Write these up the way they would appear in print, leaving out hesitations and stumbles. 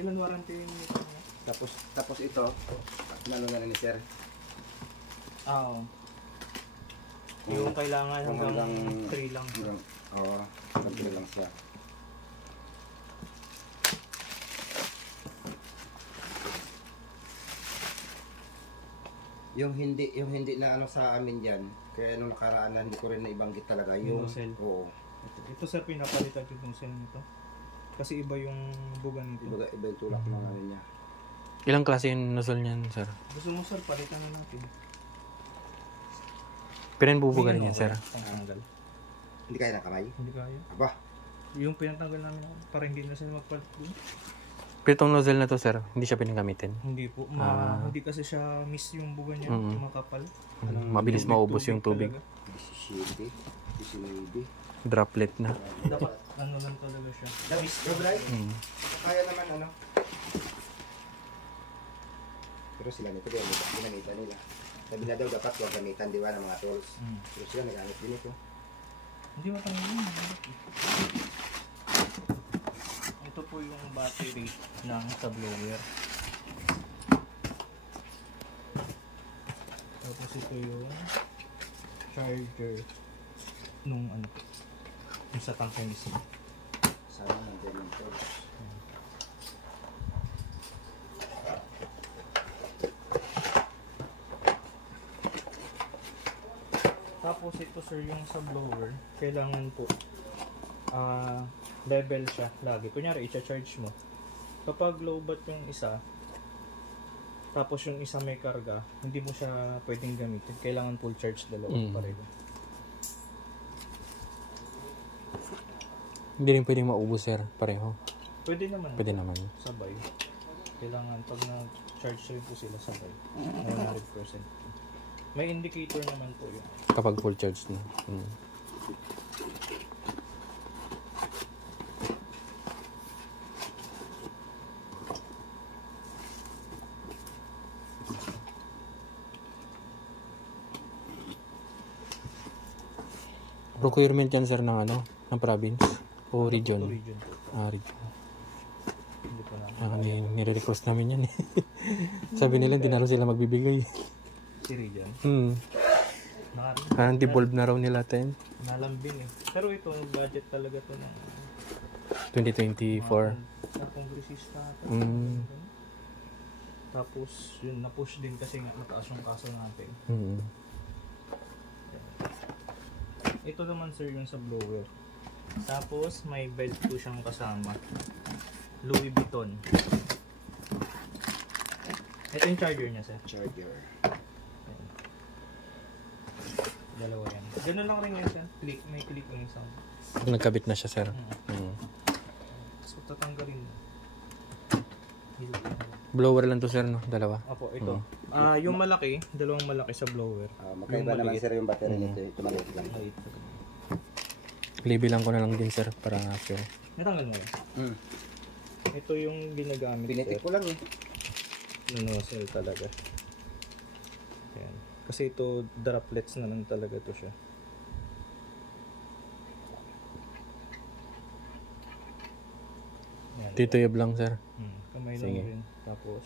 Ilan warranty yung ito? Tapos ito, nalo na rin ni sir. Oo. Yung kailangan hanggang 3 lang. Oo, hanggang 3 lang siya. Yung hindi na ano sa amin diyan, kaya nung nakaraan hindi ko rin naibanggit talaga yung nozzle. Oo. Ito sir, pinapalitan yung nozzle nito. Kasi iba yung buga nito. Iba yung tulak ng ano niya. Ilang klase yung nozzle niyan, sir? Gusto mo sir, palitan na natin. Pinanbubuga rin yan, sir. Tanggal. Hindi kaya ng kamay? Hindi kaya. Aba, Yung pinatanggal namin para hindi na sila magpalit dun. Pero itong nozzle na to, sir, hindi siya pinagamitin. Hindi po. Hindi kasi siya miss yung buga niya. Makapal. Mabilis maubos yung tubig. 17, 19. Droplet na. Dapat ano lang talaga siya. Miss go right? Kaya naman ano. Pero sila nito din, ginamitan nila. Sabi na daw dapat huwag gamitan, di ba, ng mga tools. Pero sila nagamit din ito. Hindi matanggal yun. Ito po yung battery ng sublower. Tapos ito yung charger nung ano, yung sa tangke mismo. Sana nandiyan yung tools. Tapos ito sir yung sublower, kailangan po level siya lagi. Kunyari i-charge mo. Kapag low bat yung isa, tapos yung isa may karga, hindi mo siya pwedeng gamitin. Kailangan full charge dalawa pareho. Hindi rin pwedeng maubos, sir, pareho. Pwede naman. Pwede naman. Sabay. Kailangan pag na-charge rin po sila sabay. 100%. May indicator naman po yun. Kapag full charge na. Procurement yan, sir, ng ano? Ng province? O region? Region po. Region. Hindi po namin. Nire-request namin yan eh. Sabi nila, hindi na raw sila magbibigay. Si region? Parang devolve na raw nila 10. Nalambing eh. Pero ito, budget talaga to ng 2024. sa kongresista. Tapos yun, na-push din kasi nga mataas yung kaso natin. Ito naman sir yung sa blower. Tapos may belt po siyang kasama. Louis Vuitton. Ito yung charger niya sir. Charger. Dalawa yan. Ganun lang rin yan sir. May click yung isang. Nagkabit na siya, sir. So tatanggalin mo. Blower lang to, sir, no? Dalawa. Opo, ito. Yung malaki, dalawang malaki sa blower. Magkaiba naman sir yung battery nito. Ito maliit lang. Libilang ko na lang din, sir, para sure. Natanggal mo yun? Ito yung ginagamit Pinitik ko lang eh. Nozzle talaga. Ayan. Kasi ito, droplets na lang talaga to siya. Ayan. Tituyab lang, sir. Kamay lang rin. Tapos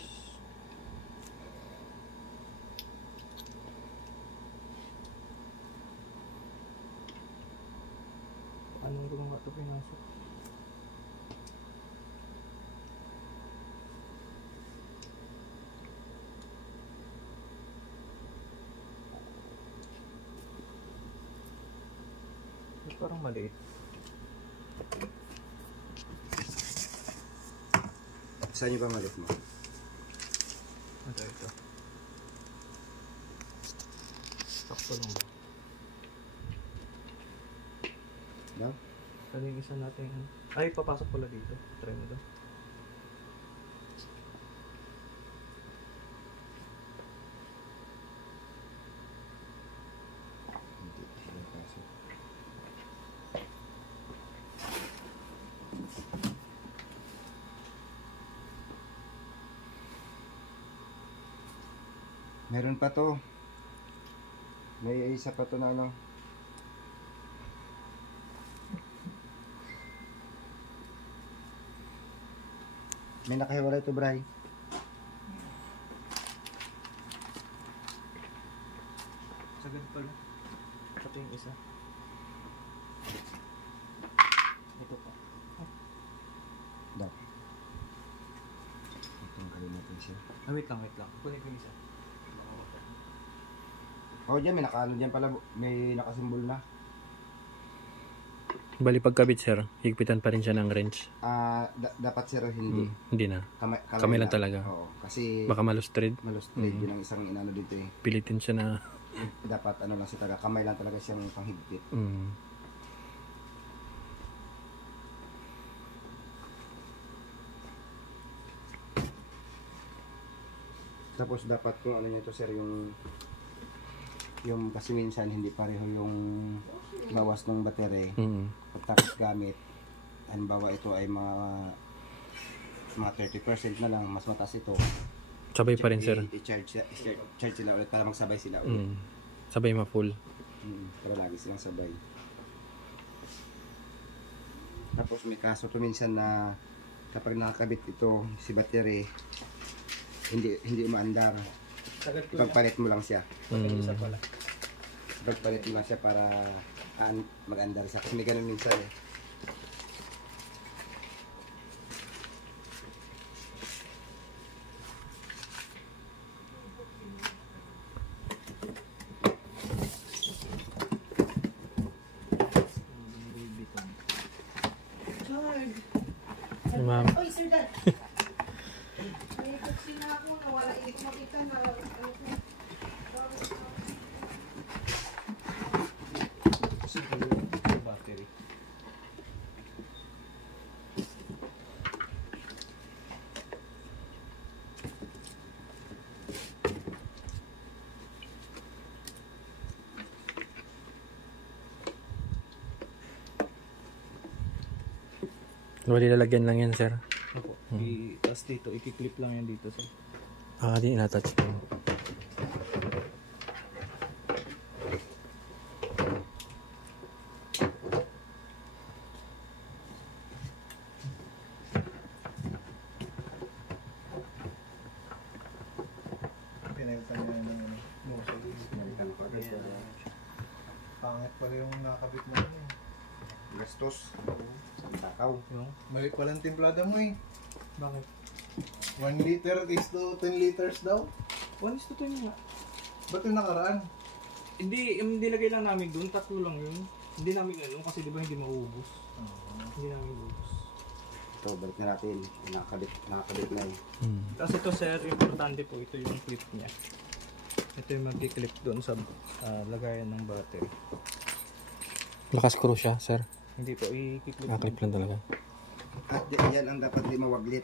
anong gumawa ito pinasok? Parang maliit. Saan yung pamalit mo? Ito. Sakto lang ba? No? Ano yung isa natin? Ay, papasok pala dito. Try mo to. Meron pa to. May isa pa to na ano. May nakahiwalay ito, Bray. Sagad pala. Ito yung isa. Ito pa. Daw. Itong kalimutan siya. Wait lang. Kunin ko yung isa. Oh, dyan, may nakaano dyan pala. May nakasimbol na. Bali pagkabit sir, higpitan pa rin siya ng wrench. Dapat sir, hindi. Hindi na. Kamay lang talaga. Oo, kasi Baka malustrid. malustrid yun ang isang inano dito eh. Pilitin siya na. Dapat ano lang siya taga, kamay lang talaga siyang panghigpit. Tapos dapat kung ano nito sir, yung kasi minsan hindi pareho yung bawas ng batere. Pagtapos gamit, halimbawa ito ay mga 30% na lang, mas mataas ito. Sabay pa rin sir. I-charge sila ulit para magsabay sila ulit. Sabay ma-full. Pero lagi silang sabay. Tapos may kaso to minsan na kapag nakakabit ito si batere, hindi umaandar. Sagad ko Pagpalit mo lang siya. yung isa pala. Pagpalit mo lang siya para mag-andar siya. Kasi may ganun minsan eh. Ma'am. Oy, Sir Dan. May kutsi na ako na wala. Hindi ko makita na. Siguro yung battery. Wali lalagyan lang yan sir. Opo. Tapos dito, i-clip lang yan dito. So. Di inatouch ko. Pinalitan niya ng pangit pala yung nakabit mo yun eh. Gastos. Takaw. Mali palang timplada mo eh. Bakit? 1 liter is to 10 liters daw. 1:10 nga. Ba't yung nakaraan? Hindi, yung nilagay lang namin doon, 3 lang yun. Hindi namin ano, kasi di ba hindi maubos. Hindi namin ubos. Ito, balik na natin. Nakakabit na eh. Tapos ito sir, importante po, ito yung clip niya. Ito yung mag-clip doon sa lagayan ng battery. Naka-screw siya sir. Hindi po, i-clip. Naka-clip lang talaga. At yan ang dapat di mawaglit.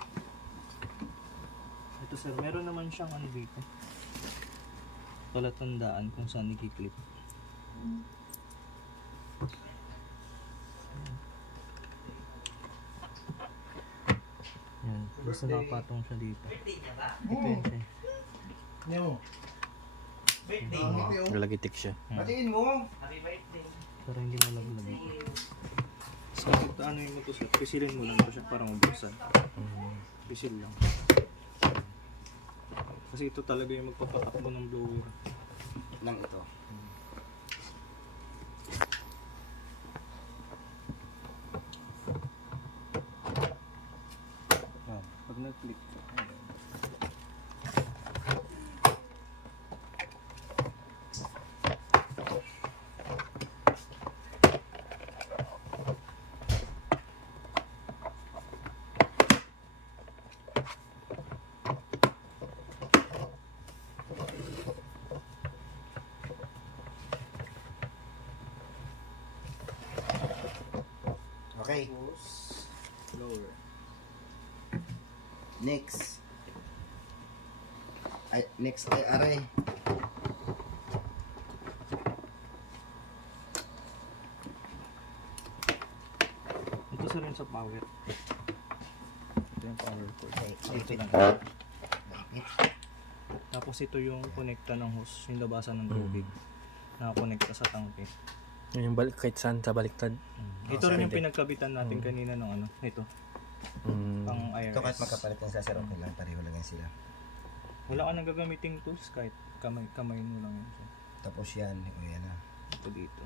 Ito sir, meron naman siyang ano dito. Palatandaan kung saan i-clip. Yan, basta nakapatong siya dito. Ito yan siya. Niyo. Pangit yun. Galagitik siya. Patingin mo! Pero hindi malaglag. So, ito ano yung ito sir, pisilin mo lang ito siya para mabuksan. Pisil lang. Kasi ito talaga yung magpapatakbo ng blower. Lang ito. Pag nag-click ka, Okay. blower. Next ay aray. Ito sa rin sa power. Ito yung power cord. Ito lang. Tapos ito yung konekta ng hose, yung labasan ng tubig. Nakakonekta sa tangke. Yun yung kahit saan sa baliktad. Ito rin yung pinagkabitan natin kanina ng ano, ito. Pang IRS. Ito kahit magkapalit yan sir, okay lang, pareho lang yan sila. Wala ka nang gagamiting tools kahit kamay mo lang yun. Sir. Tapos yan, o yan na. Ito dito.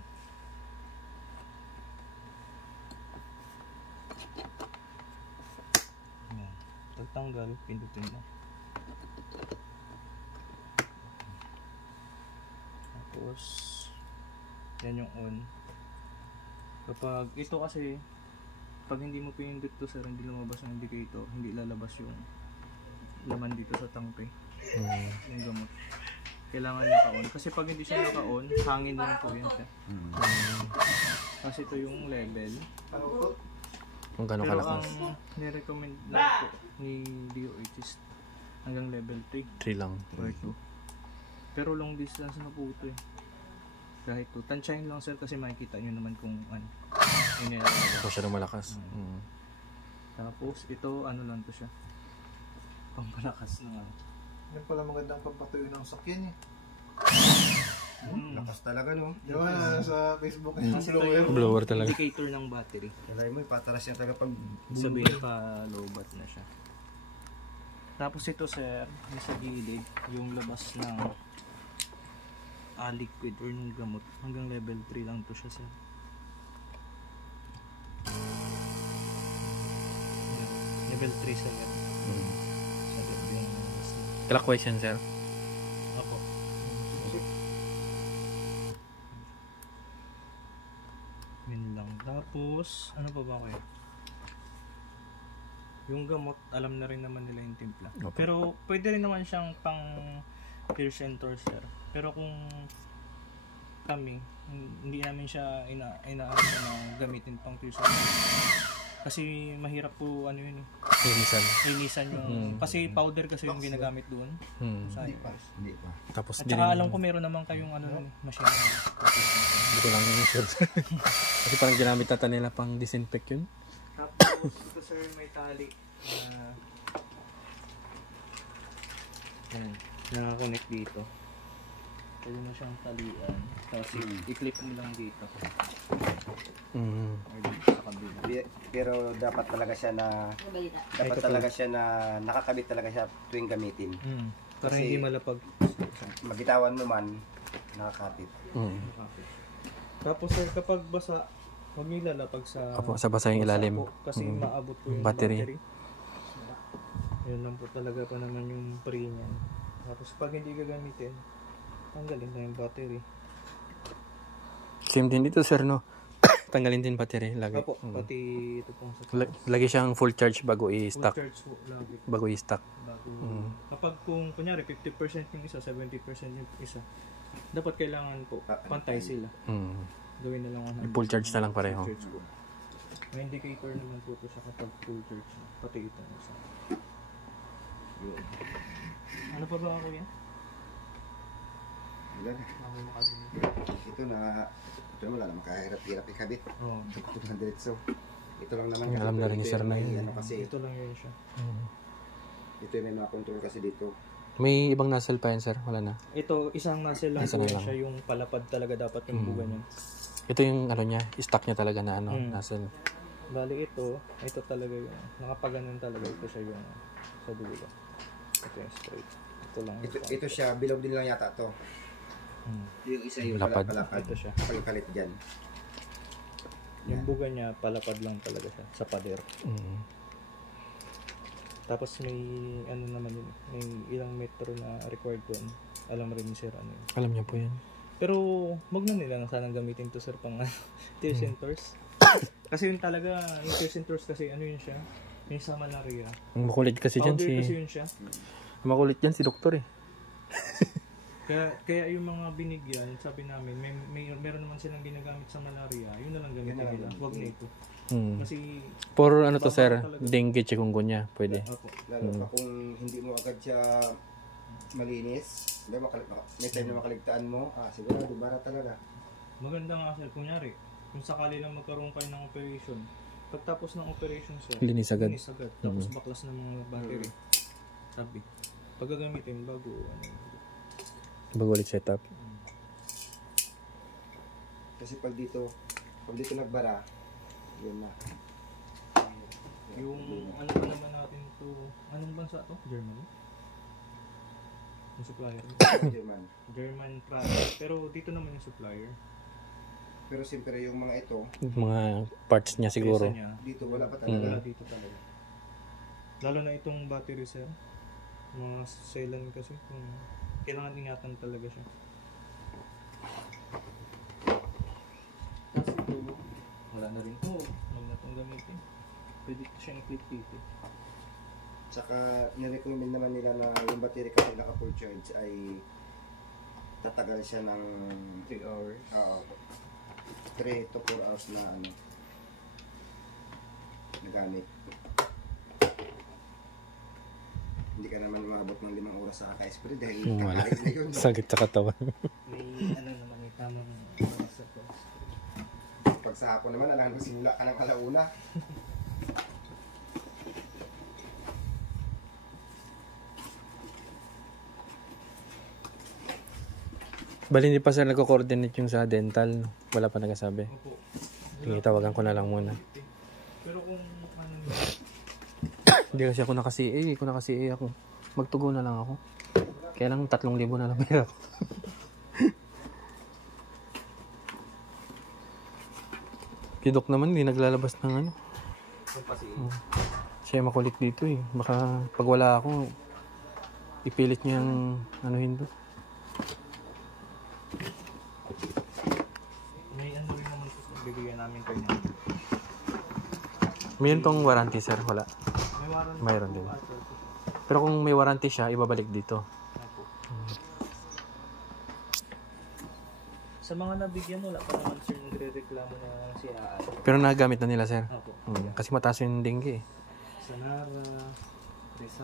Yan. Pagtanggal, pindutin mo. Tapos, yan yung on. Kapag ito kasi, pag hindi mo pinindot to sir, hindi lumabas ang indicator, hindi lalabas yung laman dito sa tangke. Yung gamot. Kailangan naka-on. Kasi pag hindi siya naka-on, hangin lang po yan siya. Kasi ito yung level. Kung gano'ng Pero kalakas. ang nirecommend na po ni DOH is hanggang level 3 3 lang. or 2. Pero long distance na po ito eh. Kahit 2. Tansyahin lang sir kasi makikita nyo naman kung ano. Masyadong malakas. Tapos ito ano lang to siya. Pampalakas na ano. Yan pala magandang pampatuyo ng sakyan eh. Lakas talaga no. Di ba sa Facebook yung Kasi ito blower? yung Blower talaga. indicator ng battery. Nalay mo, ipataras niya talaga pag Sabihin pa low bat na siya. Tapos ito sir, yung sa gilid, yung labas ng liquid or ng gamot. Hanggang level 3 lang to siya sir. Level 3 sir. Clockwise yan, sir. Apo. Yun lang. Tapos, ano pa ba kayo? Yung gamot, alam na rin naman nila yung timpla. Opo. Pero, pwede rin naman siyang pang pierce and torture. Pero kung kami, hindi namin siya inaano na gamitin pang pierce and torture. Kasi mahirap po ano yun eh. Linisan yung kasi powder kasi yung ginagamit doon. Sa Hindi pa. Tapos at saka alam ko meron naman kayong ano nun eh, machine. Hindi ko lang yung sure. Kasi parang ginamit nata nila pang disinfect yun. Tapos ito sir may tali na nakakonect dito. Pwede mo siyang talian. Tapos i-clip mo lang dito. Or dito sa kabila. Pero dapat talaga siya na nakakabit talaga siya tuwing gamitin. Para Kasi- hindi malapag. Magitawan mo man, nakakapit. Tapos sir kapag basa, huwag niyo ilalapag sa Opo, sa basa yung ilalim. po, kasi maabot po yung Battery. Yun lang po talaga pa naman yung pre niyan. Tapos pag hindi gagamitin, tanggalin na yung battery. Same din dito, sir, no? Tanggalin din battery lagi. Opo, pati ito pong sa Lagi siyang full charge bago full i-stock. charge po lagi. Bago i-stock. Bago, kapag kung kunyari 50% yung isa, 70% yung isa, dapat kailangan po pantay sila. Gawin na lang 100%. Full charge na lang pareho. Full charge po. May indicator naman po ito siya kapag full charge na. Pati ito na isa. Yun. Ano pa ba ako yan? Wala na. Ako makalimutan. Ito wala na makahirap-hirap ikabit. Oo. Ito na diretso. Ito lang naman. Alam na rin ni sir na may yun. ano kasi, Ito lang yun siya. ito yung may mga control kasi dito. May ibang nozzle pa yan, sir? Wala na. Ito, isang nozzle lang Isa po na yan lang. siya. Yung palapad talaga dapat yung buga niya. Ito yung ano niya, stock niya talaga na ano, nozzle. Bali ito talaga yung nakapaganon talaga. Ito siya yung sa dulo. Ito yung straight. Ito lang. Ito siya, bilog din lang yata to. Yung isa yung Lapad. palapad. Ito siya. Pagkalit dyan. Yung buga niya, palapad lang talaga siya. Sa pader. Tapos may ano naman yun. May ilang metro na required doon. Alam rin ni sir ano yun. Alam niya po yan. Pero wag na nila sanang gamitin to sir pang tears and tours. Kasi yun talaga, yung tears and tours kasi ano yun siya. Yung sa malaria. Ang makulit kasi dyan Powder kasi si... yun siya. Makulit dyan si doktor eh. Kaya yung mga binigyan, sabi namin, meron naman silang ginagamit sa malaria, yun na lang gamitin nila. Wag na ito. Kasi, For ano to, sir? talaga. Dengue, chikungunya. Pwede. ako, Lalo pa kung hindi mo agad siya malinis, may time na makaligtaan mo, siguro dubara talaga. maganda nga sir, kunyari, kung sakali lang magkaroon kayo ng operation, pagtapos ng operation sir, Linis agad. tapos baklas ng mga battery. Sabi, pag gagamitin bago, Bago ulit setup. Kasi pag dito nagbara, yun na. Yung ano pa naman natin to, anong bansa to? Germany? Yung supplier. German. German product. Pero dito naman yung supplier. Pero siyempre yung mga ito, Mga parts niya siguro. Pesa niya, dito wala pa wala talaga. dito talaga. Lalo na itong battery sir. Mga selan kasi kung kailangan ingatan talaga siya. Tapos ito, wala na rin to. Huwag na itong gamitin. Pwede ko siyang i-click dito. Tsaka nirecommend naman nila na yung battery kapag naka full charge ay tatagal siya ng 3 hours. 3 to 4 hours na ano nagamit. Hindi ka naman umabot ng 5 oras sa kaka-spray dahil Wala. kakain na yun. Sakit sa katawan. May ano naman, may tamang oras sa to. Pag sa hapon naman, alam mo simula ka ng alauna. Bali hindi pa sila nagko-coordinate yung sa dental. Wala pa nagsasabi. Opo. Sige, tawagan ko na lang muna. Pero kung ano nyo, Hindi kasi ako naka-CA. Kung naka-CA ako, magtugo na lang ako. Kaya lang 3,000 na lang pera ko. Kidok naman, hindi naglalabas ng ano. kung kasi Siya makulit dito eh. Baka pag wala ako, ipilit niyang anuhin to. may ano rin naman sa bibigyan namin kanya. Mayroon tong warranty sir, wala. May warranty. Mayroon din. po, Pero kung may warranty siya, ibabalik dito. Opo. Sa mga nabigyan, wala pa naman sir nagre-reklamo na si Aan. Pero nagamit na nila sir. Opo. Kasi mataas yung dengue eh. Sanara, Rizal.